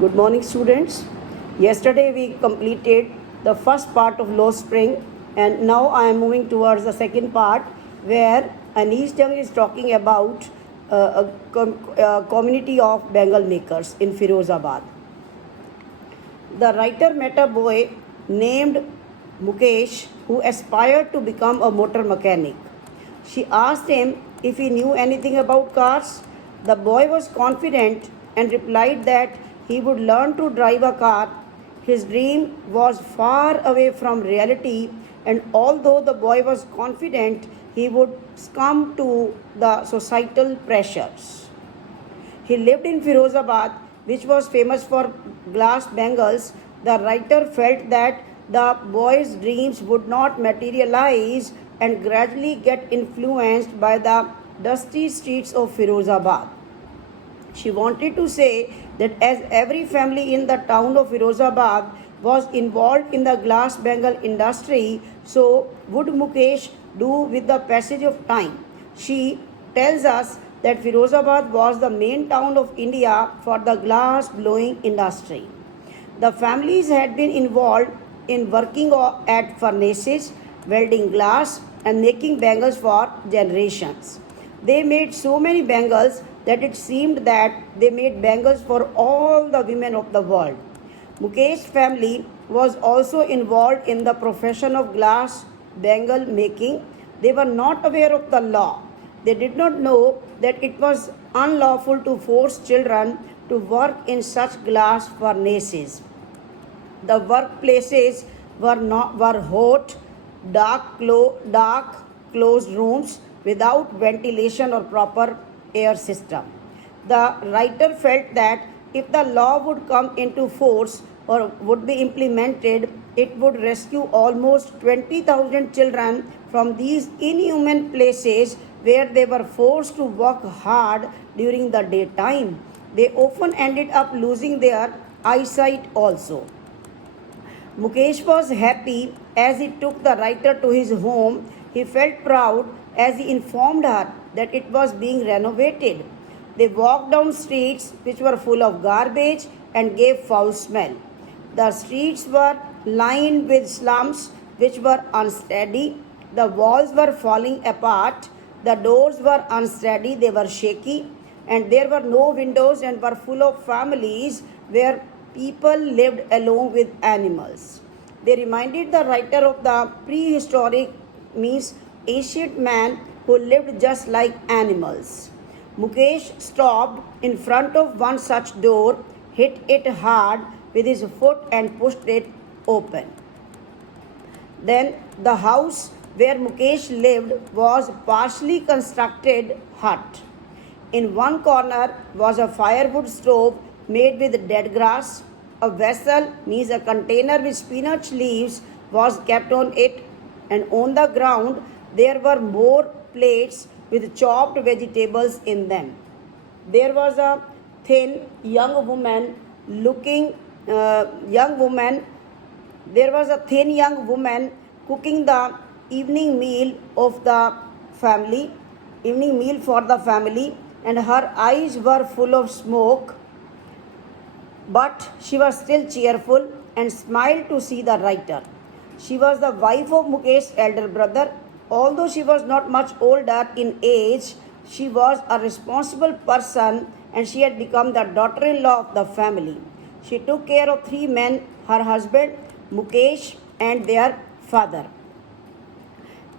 Good morning, students. Yesterday we completed the first part of Low Spring, and now I am moving towards the second part where Anish Jung is talking about a community of Bengal makers in Firozabad. The writer met a boy named Mukesh who aspired to become a motor mechanic. She asked him if he knew anything about cars. The boy was confident and replied that he would learn to drive a car. His dream was far away from reality, and although the boy was confident, he would succumb to the societal pressures. He lived in Firozabad, which was famous for glass bangles. The writer felt that the boy's dreams would not materialize and gradually get influenced by the dusty streets of Firozabad. She wanted to say that as every family in the town of Firozabad was involved in the glass bangle industry, so would Mukesh do with the passage of time. She tells us that Firozabad was the main town of India for the glass blowing industry. The families had been involved in working at furnaces, welding glass, and making bangles for generations. They made so many bangles that it seemed that they made bangles for all the women of the world. Mukesh's family was also involved in the profession of glass bangle making. They were not aware of the law. They did not know that it was unlawful to force children to work in such glass furnaces. The workplaces were hot, dark closed rooms without ventilation or proper air system. The writer felt that if the law would come into force or would be implemented, it would rescue almost 20,000 children from these inhuman places where they were forced to work hard during the daytime. They often ended up losing their eyesight also. Mukesh was happy as he took the writer to his home. He felt proud as he informed her that it was being renovated. They walked down streets which were full of garbage and gave foul smell. The streets were lined with slums which were unsteady. The walls were falling apart. The doors were unsteady, they were shaky, and there were no windows and were full of families where people lived alone with animals. They reminded the writer of the prehistoric, means ancient man who lived just like animals. Mukesh stopped in front of one such door, hit it hard with his foot and pushed it open. Then the house where Mukesh lived was partially constructed hut. In one corner was a firewood stove made with dead grass. A vessel, means a container with spinach leaves, was kept on it, and on the ground there were more plates with chopped vegetables in them. There was a thin young woman cooking the evening meal for the family, and her eyes were full of smoke, but she was still cheerful and smiled to see the writer. She was the wife of Mukesh's elder brother. Although she was not much older in age, she was a responsible person and she had become the daughter-in-law of the family. She took care of three men, her husband, Mukesh, and their father.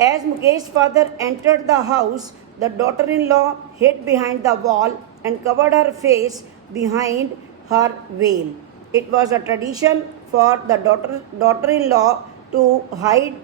As Mukesh's father entered the house, the daughter-in-law hid behind the wall and covered her face behind her veil. It was a tradition for the daughter-in-law to hide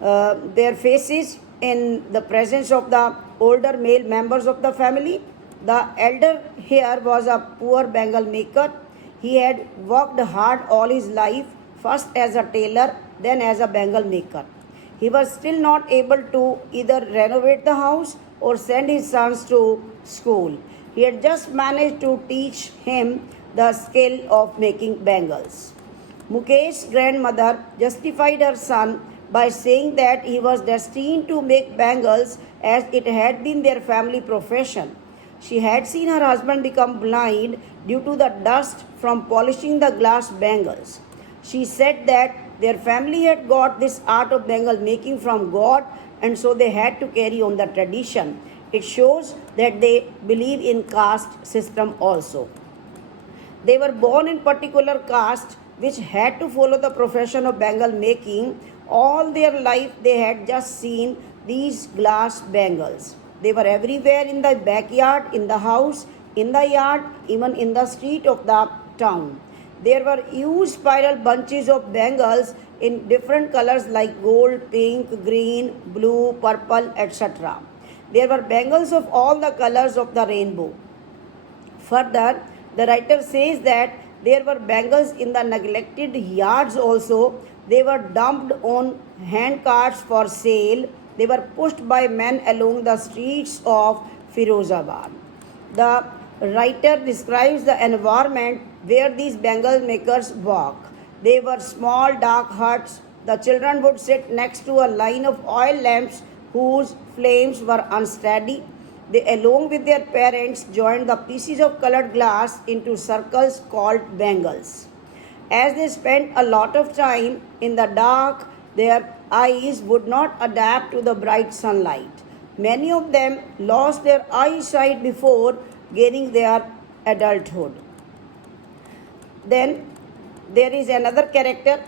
their faces in the presence of the older male members of the family. The elder here was a poor bangle maker. He had worked hard all his life, first as a tailor, then as a bangle maker. He was still not able to either renovate the house or send his sons to school. He had just managed to teach him the skill of making bangles. Mukesh's grandmother justified her son by saying that he was destined to make bangles as it had been their family profession. She had seen her husband become blind due to the dust from polishing the glass bangles. She said that their family had got this art of bangle making from God, and so they had to carry on the tradition. It shows that they believe in caste system also. They were born in particular caste which had to follow the profession of bangle making. All their life they had just seen these glass bangles. They were everywhere, in the backyard, in the house, in the yard, even in the street of the town. There were huge spiral bunches of bangles in different colors like gold, pink, green, blue, purple, etc. There were bangles of all the colors of the rainbow. Further, the writer says that there were bangles in the neglected yards also. They were dumped on hand carts for sale. They were pushed by men along the streets of Firozabad. The writer describes the environment where these bangle makers walk. They were small dark huts. The children would sit next to a line of oil lamps whose flames were unsteady. They, along with their parents, joined the pieces of colored glass into circles called bangles. As they spent a lot of time in the dark, their eyes would not adapt to the bright sunlight. Many of them lost their eyesight before gaining their adulthood. Then there is another character.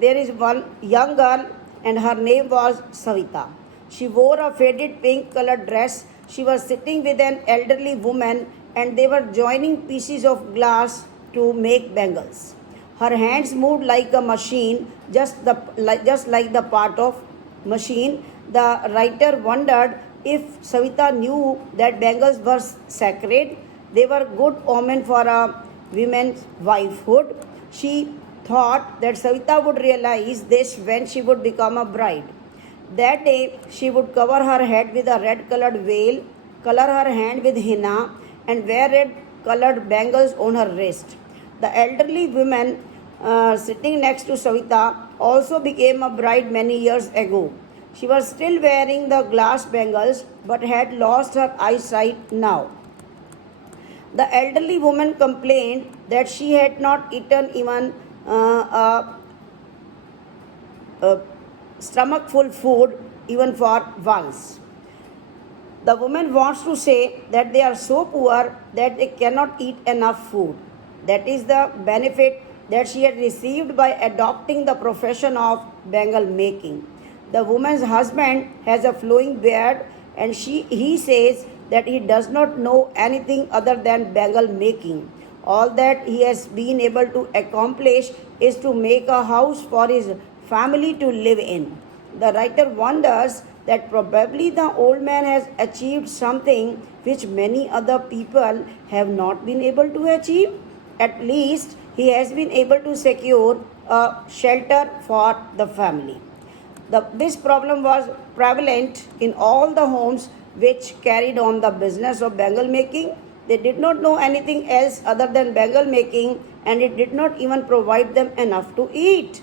There is one young girl, and her name was Savita. She wore a faded pink colored dress. She was sitting with an elderly woman, and they were joining pieces of glass to make bangles. Her hands moved like a machine, just like the part of machine. The writer wondered if Savita knew that bangles were sacred. They were good omen for a woman's wifehood. She thought that Savita would realize this when she would become a bride. That day, she would cover her head with a red colored veil, color her hand with henna, and wear red colored bangles on her wrist. The elderly woman sitting next to Savita also became a bride many years ago. She was still wearing the glass bangles but had lost her eyesight now. The elderly woman complained that she had not eaten even a stomachful food even for once. The woman wants to say that they are so poor that they cannot eat enough food. That is the benefit that she had received by adopting the profession of bangle making. The woman's husband has a flowing beard, and he says that he does not know anything other than bangle making. All that he has been able to accomplish is to make a house for his family to live in. The writer wonders that probably the old man has achieved something which many other people have not been able to achieve. At least he has been able to secure a shelter for the family. This problem was prevalent in all the homes which carried on the business of bangle making. They did not know anything else other than bangle making, and it did not even provide them enough to eat.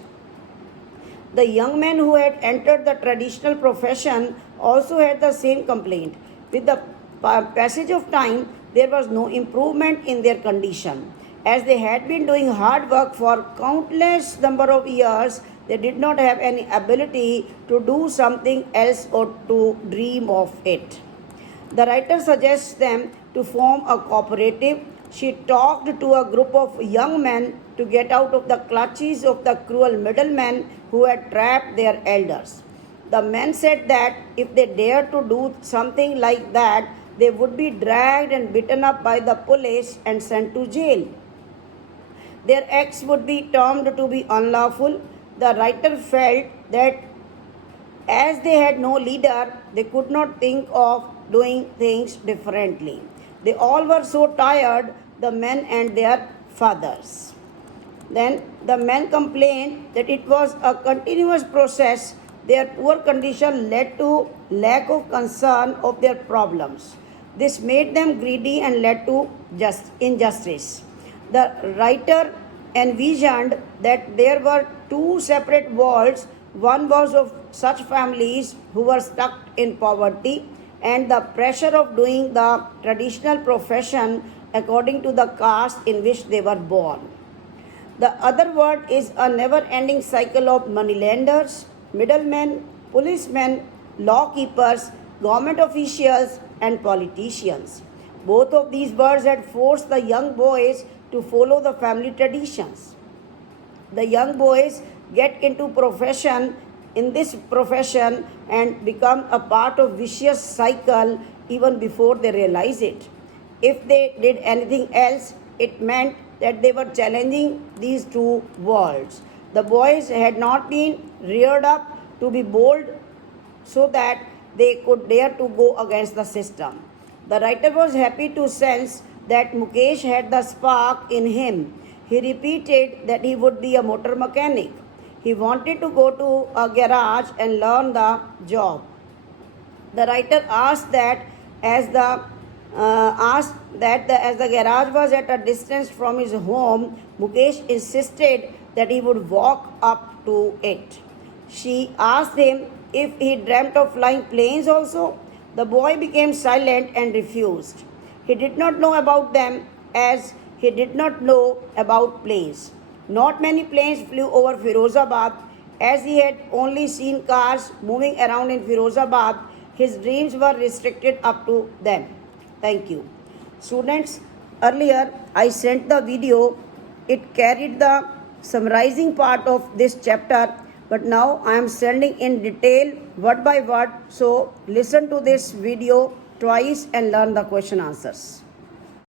The young men who had entered the traditional profession also had the same complaint. With the passage of time, there was no improvement in their condition. As they had been doing hard work for countless number of years, they did not have any ability to do something else or to dream of it. The writer suggests them to form a cooperative. She talked to a group of young men to get out of the clutches of the cruel middlemen who had trapped their elders. The men said that if they dared to do something like that, they would be dragged and beaten up by the police and sent to jail. Their acts would be termed to be unlawful. The writer felt that as they had no leader, they could not think of doing things differently. They all were so tired, the men and their fathers. Then the men complained that it was a continuous process. Their poor condition led to lack of concern of their problems. This made them greedy and led to injustice. The writer envisioned that there were two separate worlds. One was of such families who were stuck in poverty and the pressure of doing the traditional profession according to the caste in which they were born. The other word is a never-ending cycle of moneylenders, middlemen, policemen, law keepers, government officials, and politicians. Both of these words had forced the young boys to follow the family traditions. The young boys get into this profession and become a part of vicious cycle even before they realize it. If they did anything else, it meant that they were challenging these two worlds. The boys had not been reared up to be bold so that they could dare to go against the system. The writer was happy to sense that Mukesh had the spark in him. He repeated that he would be a motor mechanic. He wanted to go to a garage and learn the job. The writer asked that as the garage was at a distance from his home, Mukesh insisted that he would walk up to it. She asked him if he dreamt of flying planes also. The boy became silent and refused. He did not know about them as he did not know about planes. Not many planes flew over Firozabad. As he had only seen cars moving around in Firozabad, his dreams were restricted up to them. Thank you. Students, earlier I sent the video. It carried the summarizing part of this chapter, but now I am sending in detail word by word. So listen to this video twice and learn the question answers.